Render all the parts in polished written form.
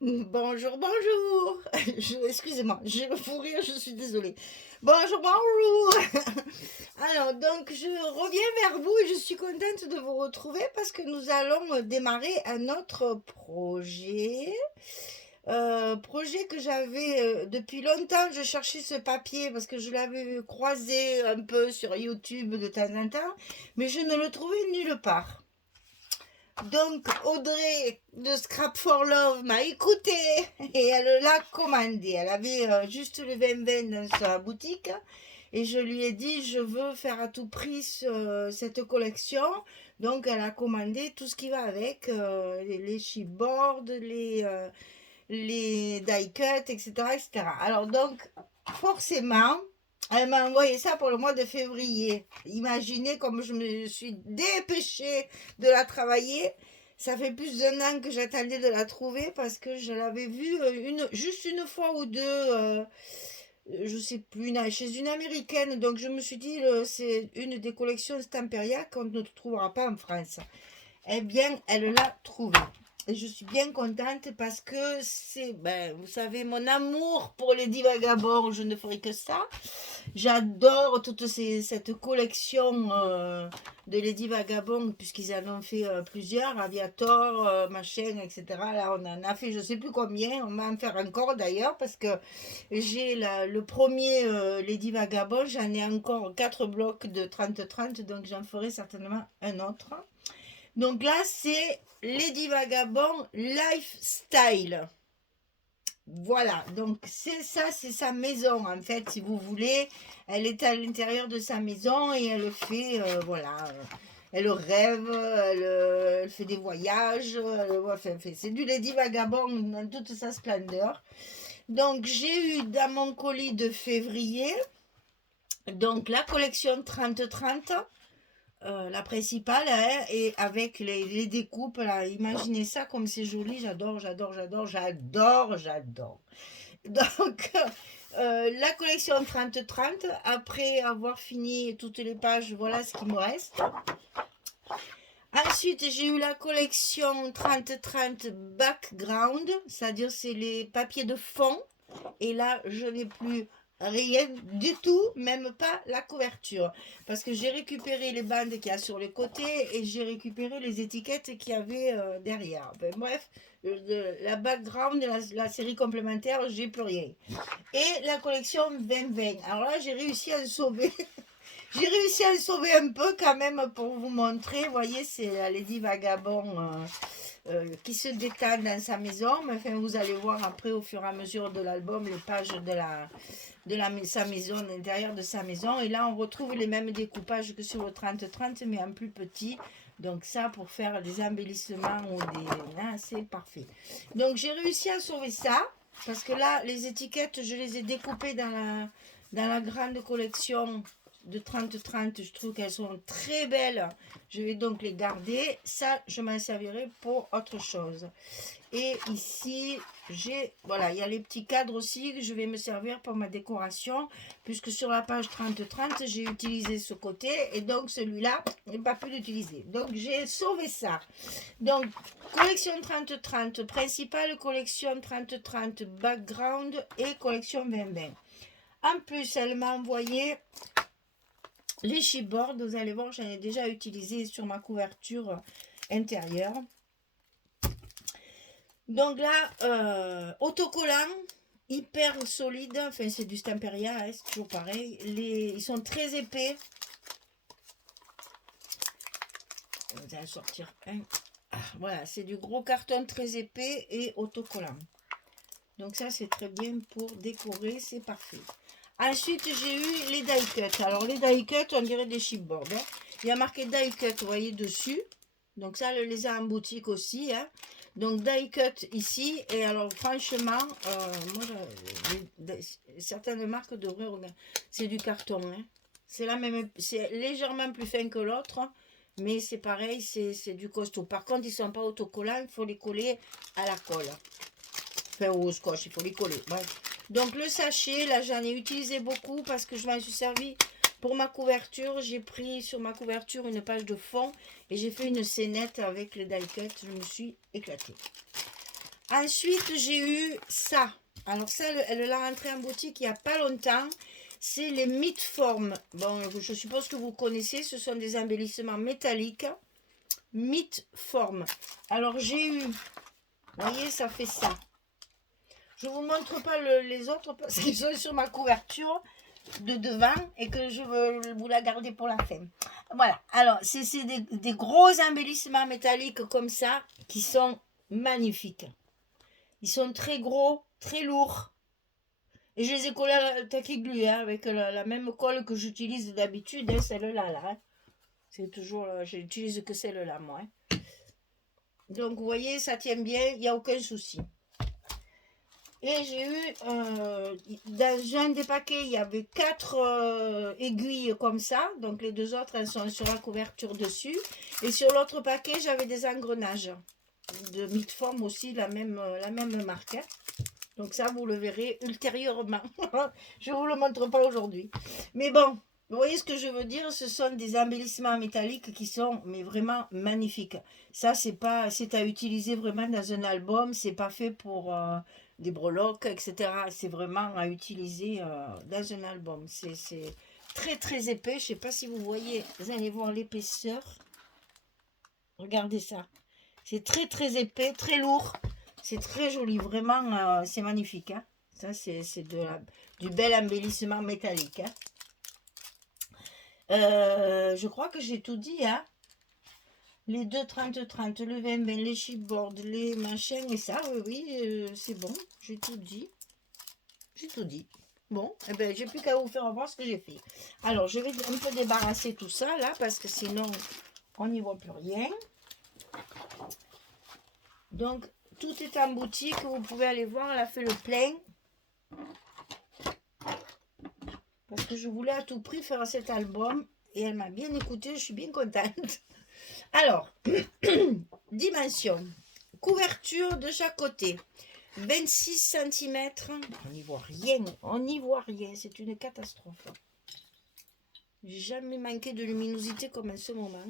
Bonjour, bonjour. Excusez-moi, je vais vous rire, je suis désolée. Bonjour, bonjour. Alors, donc, je reviens vers vous et je suis contente de vous retrouver parce que nous allons démarrer un autre projet. Projet que j'avais depuis longtemps, je cherchais ce papier parce que je l'avais croisé un peu sur YouTube de temps en temps, mais je ne le trouvais nulle part. Donc Audrey de Scrap for Love m'a écouté et elle l'a commandé. Elle avait juste le 20 dans sa boutique et je lui ai dit je veux faire à tout prix cette collection. Donc elle a commandé tout ce qui va avec, les chipboards, les die cuts, etc., etc. Alors donc forcément, elle m'a envoyé ça pour le mois de février. Imaginez comme je me suis dépêchée de la travailler. Ça fait plus d'un an que j'attendais de la trouver parce que je l'avais vue juste une fois ou deux, je sais plus, chez une américaine. Donc je me suis dit, c'est une des collections Stamperia qu'on ne trouvera pas en France. Eh bien, elle l'a trouvée. Et je suis bien contente parce que c'est, ben, vous savez, mon amour pour les divagabonds, je ne ferai que ça. J'adore cette collection de Lady Vagabond, puisqu'ils en ont fait plusieurs, Aviator, machin, etc. Là, on en a fait je ne sais plus combien, on va en faire encore d'ailleurs, parce que j'ai le premier Lady Vagabond, j'en ai encore 4 blocs de 30-30, donc j'en ferai certainement un autre. Donc là, c'est Lady Vagabond Lifestyle. Voilà, donc c'est ça, c'est sa maison en fait, si vous voulez. Elle est à l'intérieur de sa maison et elle fait, voilà, elle rêve, elle fait des voyages, enfin, c'est du Lady Vagabond dans toute sa splendeur. Donc j'ai eu dans mon colis de février, donc la collection 30-30, la principale, hein, et avec les découpes, là, imaginez ça comme c'est joli, j'adore, j'adore, j'adore, j'adore, j'adore. Donc, la collection 30-30, après avoir fini toutes les pages, voilà ce qui me reste. Ensuite, j'ai eu la collection 30-30 background, c'est-à-dire c'est les papiers de fond. Et là, je n'ai plus rien du tout, même pas la couverture. Parce que j'ai récupéré les bandes qu'il y a sur les côtés et j'ai récupéré les étiquettes qu'il y avait derrière. Ben, bref, la background, la série complémentaire, j'ai plus rien. Et la collection 2020. Alors là, j'ai réussi à le sauver. J'ai réussi à le sauver un peu quand même pour vous montrer. Vous voyez, c'est la Lady Vagabond qui se détale dans sa maison. Mais enfin, vous allez voir après au fur et à mesure de l'album les pages sa maison, l'intérieur de sa maison. Et là, on retrouve les mêmes découpages que sur le 30-30, mais en plus petit. Donc ça, pour faire des embellissements ou des... Hein, c'est parfait. Donc j'ai réussi à sauver ça. Parce que là, les étiquettes, je les ai découpées dans la grande collection de 30-30. Je trouve qu'elles sont très belles. Je vais donc les garder. Ça, je m'en servirai pour autre chose. Et ici, voilà, il y a les petits cadres aussi que je vais me servir pour ma décoration, puisque sur la page 30-30, j'ai utilisé ce côté, et donc celui-là n'est pas pu l'utiliser. Donc j'ai sauvé ça. Donc, collection 30-30, principale collection 30-30, background et collection 20-20. En plus, elle m'a envoyé les chipboards. Vous allez voir, j'en ai déjà utilisé sur ma couverture intérieure. Donc là, autocollant, hyper solide. Enfin, c'est du Stamperia, hein, c'est toujours pareil. Ils sont très épais. Vous allez sortir un. Ah, voilà, c'est du gros carton très épais et autocollant. Donc ça, c'est très bien pour décorer, c'est parfait. Ensuite, j'ai eu les die cuts. Alors, les die cuts, on dirait des chipboards. Hein. Il y a marqué die cut, vous voyez, dessus. Donc ça, je les a en boutique aussi. Hein. Donc, die cut ici. Et alors, franchement, moi, certaines marques devraient regarder. C'est du carton. Hein. C'est légèrement plus fin que l'autre. Mais c'est pareil, c'est du costaud. Par contre, ils ne sont pas autocollants. Il faut les coller à la colle. Enfin, au scotch, il faut les coller. Bref. Donc le sachet, là j'en ai utilisé beaucoup parce que je m'en suis servi pour ma couverture. J'ai pris sur ma couverture une page de fond et j'ai fait une scénette avec les die cuts. Je me suis éclatée. Ensuite, j'ai eu ça. Alors ça, elle l'a rentré en boutique il n'y a pas longtemps. C'est les Mitform. Bon, je suppose que vous connaissez. Ce sont des embellissements métalliques. Mitform. Alors j'ai eu, vous voyez, ça fait ça. Je ne vous montre pas les autres parce qu'ils sont sur ma couverture de devant et que je veux vous la garder pour la fin. Voilà. Alors, c'est des gros embellissements métalliques comme ça qui sont magnifiques. Ils sont très gros, très lourds. Et je les ai collés à la taquiglu, hein, avec la même colle que j'utilise d'habitude, hein, celle-là. Là, hein. C'est toujours, j'utilise que celle-là, moi. Hein. Donc, vous voyez, ça tient bien, il n'y a aucun souci. Et j'ai eu, dans un des paquets, il y avait 4 aiguilles comme ça. Donc, les 2 autres, elles sont sur la couverture dessus. Et sur l'autre paquet, j'avais des engrenages de Mitform aussi, la même marque. Hein. Donc ça, vous le verrez ultérieurement. Je ne vous le montre pas aujourd'hui. Mais bon, vous voyez ce que je veux dire? Ce sont des embellissements métalliques qui sont mais vraiment magnifiques. Ça, c'est à utiliser vraiment dans un album. C'est pas fait pour des breloques, etc. C'est vraiment à utiliser dans un album. C'est très, très épais. Je ne sais pas si vous voyez. Vous allez voir l'épaisseur. Regardez ça. C'est très, très épais, très lourd. C'est très joli, vraiment, c'est magnifique. Hein. Ça, c'est du bel embellissement métallique. Hein. Je crois que j'ai tout dit. Hein. Les 2 30-30, le 20-20, les chipboards, les machins et ça, oui, c'est bon. J'ai tout dit. J'ai tout dit. Bon, eh ben, j'ai plus qu'à vous faire voir ce que j'ai fait. Alors, je vais un peu débarrasser tout ça, là, parce que sinon, on n'y voit plus rien. Donc, tout est en boutique, vous pouvez aller voir, elle a fait le plein. Parce que je voulais à tout prix faire cet album. Et elle m'a bien écouté, je suis bien contente. Alors, dimension. Couverture de chaque côté. 26 cm. On n'y voit rien, on n'y voit rien. C'est une catastrophe. J'ai jamais manqué de luminosité comme en ce moment.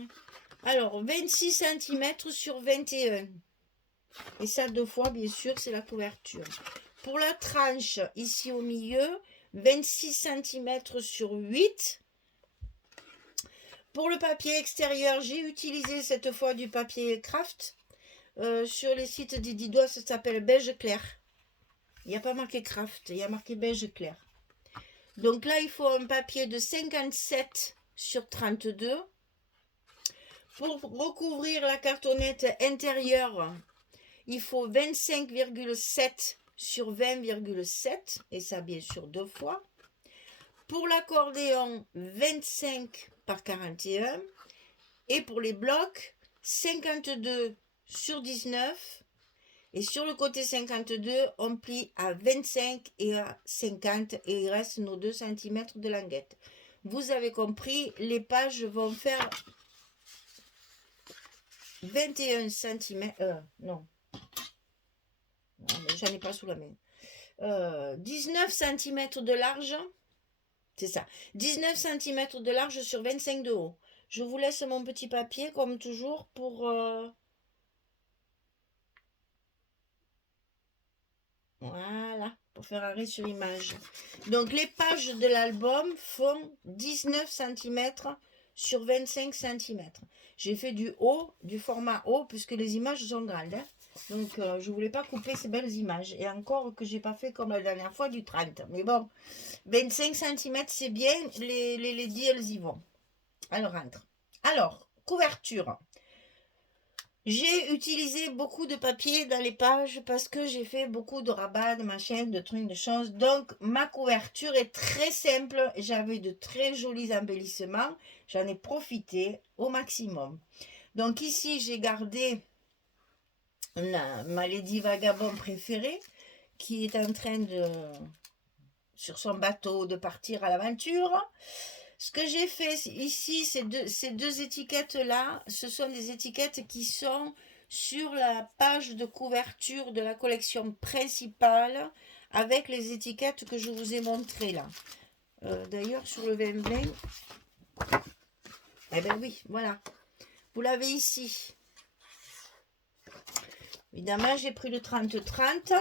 Alors, 26 cm sur 21. Et ça 2 fois, bien sûr, c'est la couverture. Pour la tranche, ici au milieu, 26 cm sur 8. Pour le papier extérieur, j'ai utilisé cette fois du papier craft. Sur les sites d'Edidois, ça s'appelle beige clair. Il n'y a pas marqué craft, il y a marqué beige clair. Donc là, il faut un papier de 57 sur 32. Pour recouvrir la cartonnette intérieure, il faut 25,7 sur 20,7. Et ça, bien sûr, 2 fois. Pour l'accordéon, 25 par 41. Et pour les blocs, 52 sur 19. Et sur le côté 52, on plie à 25 et à 50. Et il reste nos 2 cm de languette. Vous avez compris, les pages vont faire 21 cm. Non. J'en ai pas sous la main. 19 cm de large. C'est ça. 19 cm de large sur 25 de haut. Je vous laisse mon petit papier, comme toujours, pour... Voilà, pour faire arrêt sur image. Donc, les pages de l'album font 19 cm sur 25 cm. J'ai fait du haut, du format haut, puisque les images sont grandes. Hein. Donc, je ne voulais pas couper ces belles images. Et encore que je n'ai pas fait comme la dernière fois du 30. Mais bon, 25 cm, c'est bien. Les ladies, elles y vont. Elles rentrent. Alors, couverture. J'ai utilisé beaucoup de papier dans les pages parce que j'ai fait beaucoup de rabats, de machins, de trucs, de choses. Donc, ma couverture est très simple. J'avais de très jolis embellissements. J'en ai profité au maximum. Donc, ici, j'ai gardé ma Lady Vagabond préférée qui est en train de, sur son bateau, de partir à l'aventure. Ce que j'ai fait ici, ces deux étiquettes-là, ce sont des étiquettes qui sont sur la page de couverture de la collection principale avec les étiquettes que je vous ai montrées là. D'ailleurs, sur le 2020, eh bien oui, voilà. Vous l'avez ici. Évidemment, j'ai pris le 30-30.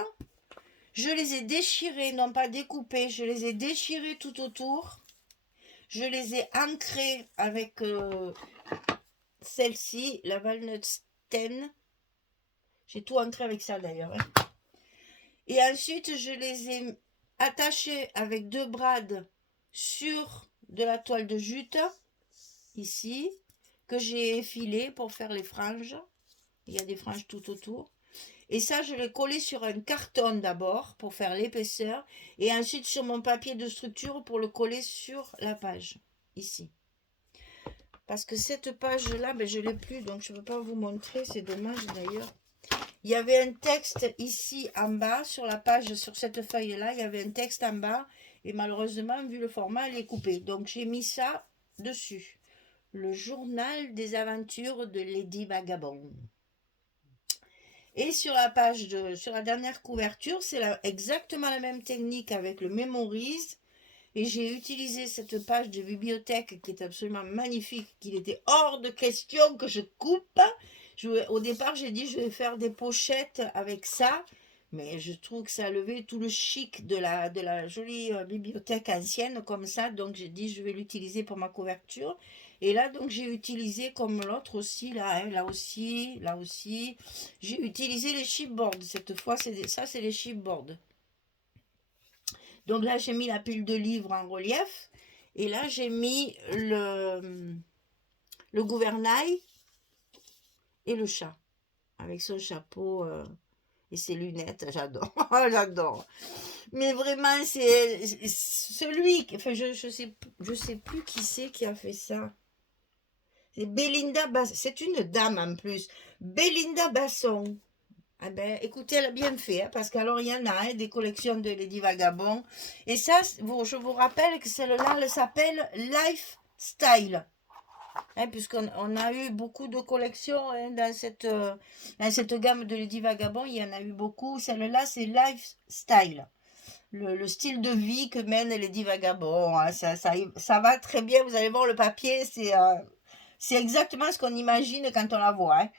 Je les ai déchirés, non pas découpés, je les ai déchirés tout autour. Je les ai ancrés avec celle-ci, la Walnut Stem. J'ai tout ancré avec ça d'ailleurs. Hein. Et ensuite, je les ai attachés avec 2 brades sur de la toile de jute, ici, que j'ai effilé pour faire les franges. Il y a des franges tout autour. Et ça, je l'ai collé sur un carton d'abord pour faire l'épaisseur. Et ensuite sur mon papier de structure pour le coller sur la page, ici. Parce que cette page-là, ben, je ne l'ai plus, donc je ne peux pas vous montrer. C'est dommage d'ailleurs. Il y avait un texte ici en bas, sur la page, sur cette feuille-là, il y avait un texte en bas. Et malheureusement, vu le format, il est coupé. Donc j'ai mis ça dessus. Le journal des aventures de Lady Vagabond. Et sur la page sur la dernière couverture, c'est exactement la même technique avec le Memories. Et j'ai utilisé cette page de bibliothèque qui est absolument magnifique, qu'il était hors de question que je coupe. Au départ, j'ai dit je vais faire des pochettes avec ça. Mais je trouve que ça a levé tout le chic de la jolie bibliothèque ancienne comme ça. Donc j'ai dit je vais l'utiliser pour ma couverture. Et là, donc, j'ai utilisé comme l'autre aussi, là, hein, là aussi. J'ai utilisé les chipboards. Cette fois, ça, c'est les chipboards. Donc là, j'ai mis la pile de livres en relief. Et là, j'ai mis le gouvernail et le chat. Avec son chapeau et ses lunettes. J'adore. J'adore. Mais vraiment, c'est celui... Enfin, je sais plus qui c'est qui a fait ça. C'est Belinda Basson. C'est une dame en plus. Belinda Basson. Ah ben, écoutez, elle a bien fait, hein, parce qu'alors il y en a hein, des collections de Lady Vagabond. Et ça, je vous rappelle que celle-là, elle s'appelle Lifestyle. Hein, puisqu'on a eu beaucoup de collections hein, dans cette gamme de Lady Vagabond, il y en a eu beaucoup. Celle-là, c'est Lifestyle. Le style de vie que mène Lady Vagabond. Hein, ça va très bien, vous allez voir le papier, c'est exactement ce qu'on imagine quand on la voit. Hein.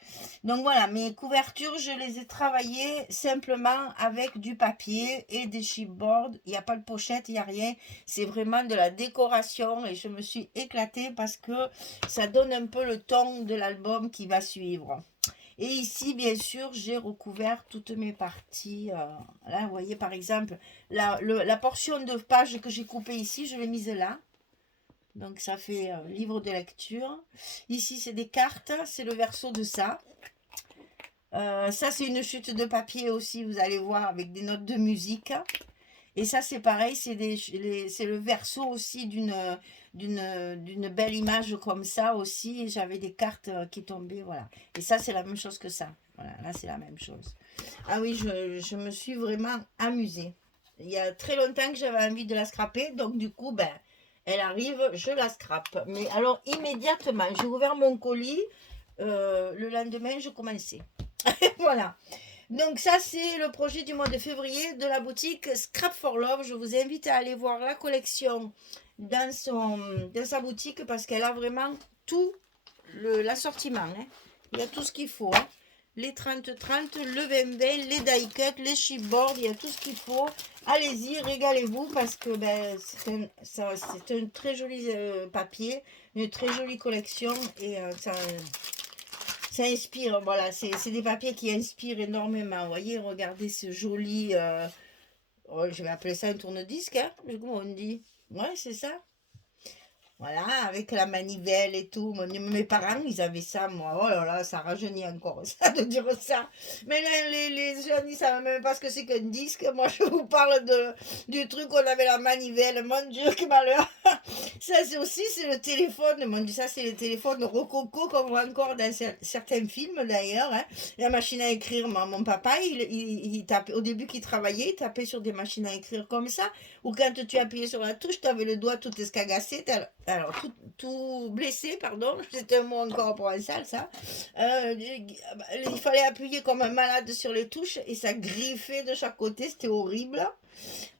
Donc voilà, mes couvertures, je les ai travaillées simplement avec du papier et des chipboards. Il n'y a pas de pochette, il n'y a rien. C'est vraiment de la décoration et je me suis éclatée parce que ça donne un peu le ton de l'album qui va suivre. Et ici, bien sûr, j'ai recouvert toutes mes parties. Là, vous voyez, par exemple, la portion de page que j'ai coupée ici, je l'ai mise là. Donc ça fait livre de lecture. Ici c'est des cartes, c'est le verso de ça. Ça c'est une chute de papier aussi, vous allez voir, avec des notes de musique. Et ça c'est pareil, c'est le verso aussi d'une belle image comme ça aussi. Et j'avais des cartes qui tombaient, voilà. Et ça c'est la même chose que ça. Voilà, là c'est la même chose. Ah oui, je me suis vraiment amusée. Il y a très longtemps que j'avais envie de la scraper, donc du coup, ben... Elle arrive, je la scrape. Mais alors, immédiatement, j'ai ouvert mon colis. Le lendemain, je commençais. Voilà. Donc, ça, c'est le projet du mois de février de la boutique Scrap for Love. Je vous invite à aller voir la collection dans sa boutique parce qu'elle a vraiment tout l'assortiment. Hein. Il y a tout ce qu'il faut. Hein. Les 30-30, le 20-20, les die cut, les chipboards, il y a tout ce qu'il faut. Allez-y, régalez-vous parce que ben, c'est un très joli papier, une très jolie collection et ça inspire. Voilà, c'est des papiers qui inspirent énormément. Vous voyez, regardez ce joli, je vais appeler ça un tourne-disque, hein, comment on dit? Ouais, c'est ça. Voilà, avec la manivelle et tout. Mes parents, ils avaient ça, moi. Oh là là, ça rajeunit encore, ça, de dire ça. Mais là, les jeunes, ils ne savent même pas ce que c'est qu'un disque. Moi, je vous parle du truc où on avait la manivelle. Mon Dieu, que malheur. Ça, c'est le téléphone. Mon Dieu, ça, c'est le téléphone rococo qu'on voit encore dans certains films, d'ailleurs. Hein. La machine à écrire, mon papa, il tapait, au début qu'il travaillait, il tapait sur des machines à écrire comme ça. Ou quand tu appuyais sur la touche, tu avais le doigt tout escagassé. Alors, tout blessé, pardon, c'est un mot encore provençal, ça. Il fallait appuyer comme un malade sur les touches et ça griffait de chaque côté, c'était horrible.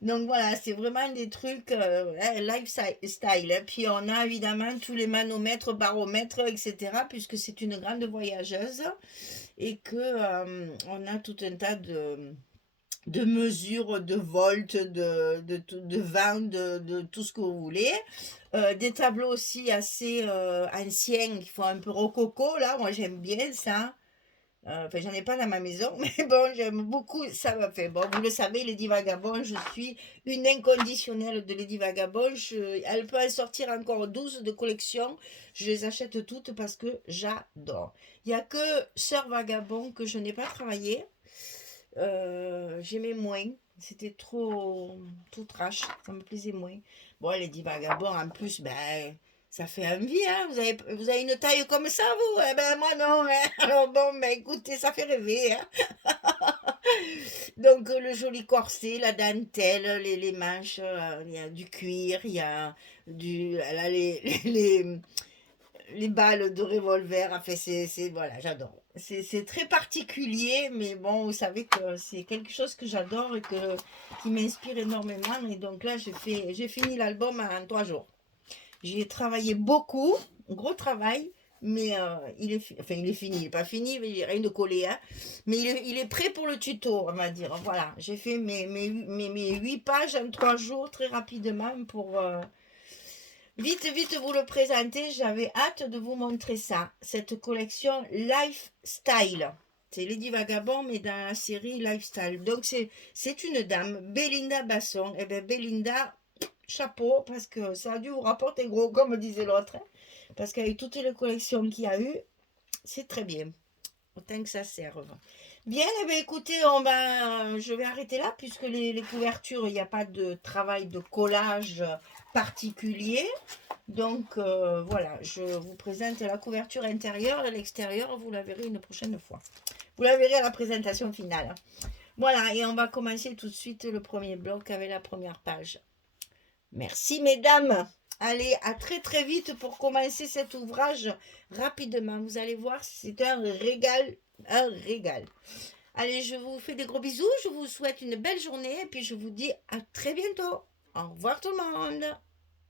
Donc voilà, c'est vraiment des trucs lifestyle. Hein. Puis on a évidemment tous les manomètres, baromètres, etc. puisque c'est une grande voyageuse. et que on a tout un tas de mesures, de volts, de vent, de tout ce que vous voulez. Des tableaux aussi assez anciens qui font un peu rococo, là, moi j'aime bien ça. Enfin, j'en ai pas dans ma maison, mais bon, j'aime beaucoup. Ça m'a fait. Bon, vous le savez, Lady Vagabond, je suis une inconditionnelle de Lady Vagabond. Elle peut en sortir encore 12 de collection. Je les achète toutes parce que j'adore. Il n'y a que Sœur Vagabond que je n'ai pas travaillé. J'aimais moins. C'était trop trash. Ça me plaisait moins. Bon, Lady Vagabond, en plus, ben, ça fait envie, hein. Vous avez une taille comme ça, vous? Eh ben, moi, non, hein. Alors, bon, ben, écoutez, ça fait rêver, hein. Donc, le joli corset, la dentelle, les manches, il y a du cuir, il y a elle a les balles de revolver, enfin, voilà, j'adore. C'est très particulier, mais bon, vous savez que c'est quelque chose que j'adore et qui m'inspire énormément. Et donc là, j'ai fini l'album en 3 jours. J'ai travaillé beaucoup, gros travail, mais enfin, il est fini, il n'est pas fini, mais il n'y a rien de collé, hein. Mais il est prêt pour le tuto, on va dire. Voilà, j'ai fait mes 8 pages en 3 jours, très rapidement, pour vite vous le présenter. J'avais hâte de vous montrer ça, cette collection Lifestyle. C'est Lady Vagabond, mais dans la série Lifestyle. Donc, c'est une dame, Belinda Basson. Et bien, Belinda, chapeau, parce que ça a dû vous rapporter gros, comme disait l'autre. Hein, parce qu'avec toutes les collections qu'il y a eu, c'est très bien. Autant que ça serve. Bien, eh bien, écoutez, je vais arrêter là, puisque les couvertures, il n'y a pas de travail de collage particulier. Donc, voilà, je vous présente la couverture intérieure et l'extérieur, vous la verrez une prochaine fois. Vous la verrez à la présentation finale. Voilà, et on va commencer tout de suite le premier bloc avec la première page. Merci, mesdames. Allez, à très très vite pour commencer cet ouvrage rapidement. Vous allez voir, c'est un régal, un régal. Allez, je vous fais des gros bisous, je vous souhaite une belle journée et puis je vous dis à très bientôt. Au revoir tout le monde.